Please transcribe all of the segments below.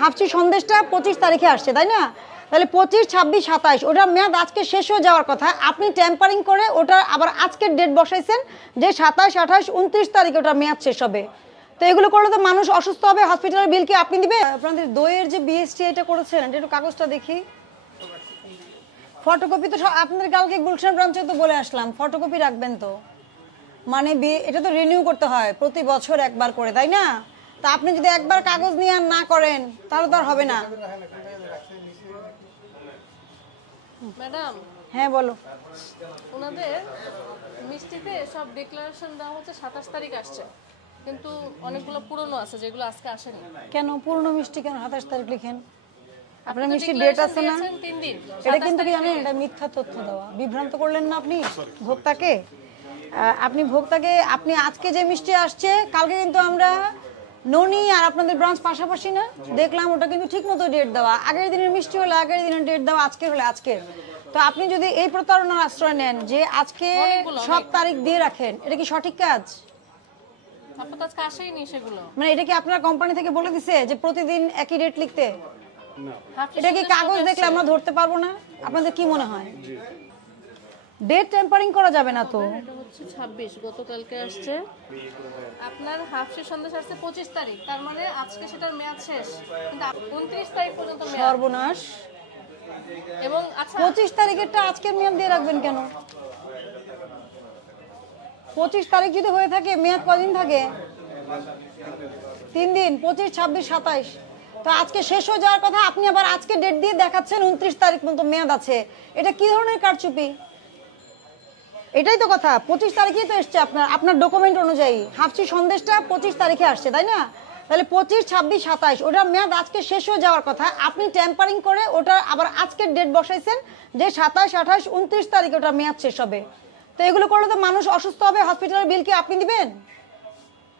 হাফসি সন্দেশটা 25 তারিখে আসছে, তাই না? তাহলে 25, 26, 27 ওটার মেয়াদ আজকে শেষ হয়ে যাওয়ার কথা, আপনি ট্যাম্পারিং করে ওটা আবার আজকের ডেট বসাইছেন যে 27, 28, 29 তারিখে ওটার মেয়াদ শেষ হবে। তো এগুলো করলে তো মানুষ অসুস্থ হবে, হসপিটালের বিল কি আপনি দিবেন? আপনাদের দইয়ের যে বিএসটি এটা করেছেন, এটা একটু কাগজটা দেখি। ফটোকপি তো আপনাদের কালকে গুলশান ব্রাঞ্চে তো বলে আসলাম, ফটোকপি রাখবেন তো, মানে এটা তো রিনিউ করতে হয় প্রতি বছর একবার করে, তাই না? তা আপনি যদি একবার কাগজ নিয়ে আর না করেন তাহলে তো আর হবে না। ম্যাডাম, হ্যাঁ বলো। ওনাদের মিষ্টিতে সব ডিক্লারেশন দেওয়া হচ্ছে 27 তারিখ আসছে, কিন্তু অনেকগুলো পুরনো আছে যেগুলো আজকে আসেনি। কেন পুরনো মিষ্টি কেন 27 তারিখ লিখেন? আপনার মিষ্টি ডেট আছে না? 3 দিন। এটা কিন্তু কি জানেন, এটা মিথ্যা তথ্য দেওয়া, বিভ্রান্ত করলেন না আপনি ভোক্তাকে। আপনি আজকে যে মিষ্টি আসছে কালকে কিন্তু আমরা ননি আর আপনাদের ব্রাঞ্চ পাশাপাশি না, দেখলাম ওটা কিন্তু ঠিক মতো ডেট দেওয়া, আগের দিনের মিষ্টি হলে আগের দিনের ডেট দেওয়া, আজকের হলে আজকের। তো আপনি যদি এই প্রতারণার আশ্রয় নেন যে আজকে সব তারিখ দিয়ে রাখেন, এটা কি সঠিক কাজ? আপনার আজকে আসেইনি সেগুলো, মানে এটা কি আপনার কোম্পানি থেকে বলে দিছে যে প্রতিদিন একই ডেট লিখতে? এটা কি কাগজ দেখলে আমরা ধরতে পারবো না? আপনাদের কি মনে হয়? ডেট টেম্পারিং করা যাবে না তো। এটা হচ্ছে 26, গতকালকে আসছে। আপনার হাফসি সন্দেশ আসছে 25 তারিখ, তার মানে আজকে সেটার মেয়াদ শেষ, কিন্তু 29 তারিখ পর্যন্ত মেয়াদ। সর্বনাশ। এবং আচ্ছা 25 তারিখেরটা আজকের মেয়াদ দিয়ে রাখবেন কেন? 25 তারিখ যদি হয়ে থাকে মেয়াদ কদিন থাকে? 3 দিন, 25, 26, 27। তো আজকে শেষ হয়ে যাওয়ার কথা, আপনি আবার আজকে ডেট দিয়ে দেখাচ্ছেন 29 তারিখ পর্যন্ত মেয়াদ আছে। এটা কি ধরনের কারচুপি? এটাই তো কথা, 25 তারিখেই তো এসছে আপনার ডকুমেন্ট অনুযায়ী হাফসি সন্দেশটা 25 তারিখে আসছে, তাই না? তাহলে 25, 26, 27 ওটার মেয়াদ আজকে শেষ হয়ে যাওয়ার কথা, আপনি ট্যাম্পারিং করে ওটা আবার আজকের ডেট বসাইছেন যে 27, 28, 29 তারিখে ওটার মেয়াদ শেষ হবে। তো এগুলো করলে তো মানুষ অসুস্থ হবে, হসপিটালের বিল কি আপনি দিবেন?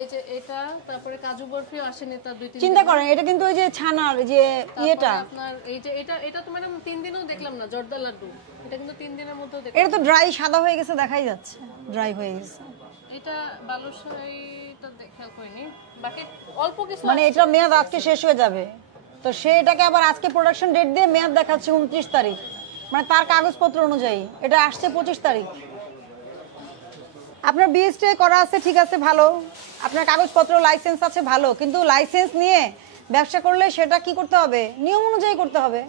এই যে এটা, তারপরে কাজু বরফিও আসেনি, তার 2-3 চিন্তা করেন, এটা কিন্তু ওই যে ছানার যে ইয়েটা, আপনার এই যে এটা তো ম্যাডাম 3 দিনও দেখলাম না, জর্দা লাড্ডু, এটা কিন্তু 3 দিনের মধ্যেও দেখলাম। এটা তো ড্রাই সাদা হয়ে গেছে, দেখাই যাচ্ছে ড্রাই হয়ে গেছে। এটা বালুশাহীটা খেয়াল করিনি, বাকি অল্প কিছু মানে এটা মেয়াদ আজকে শেষ হয়ে যাবে, তো সে এটাকে আবার আজকে প্রোডাকশন ডেট দিয়ে মেয়াদ দেখাচ্ছে 29 তারিখ, মানে তার কাগজপত্র অনুযায়ী এটা আসছে 25 তারিখ। আপনার বিএসটি করা আছে, ঠিক আছে, ভালো, আপনার কাগজপত্র লাইসেন্স আছে, ভালো, কিন্তু লাইসেন্স নিয়ে ব্যবসা করলে সেটা কি করতে হবে? নিয়ম অনুযায়ী করতে হবে।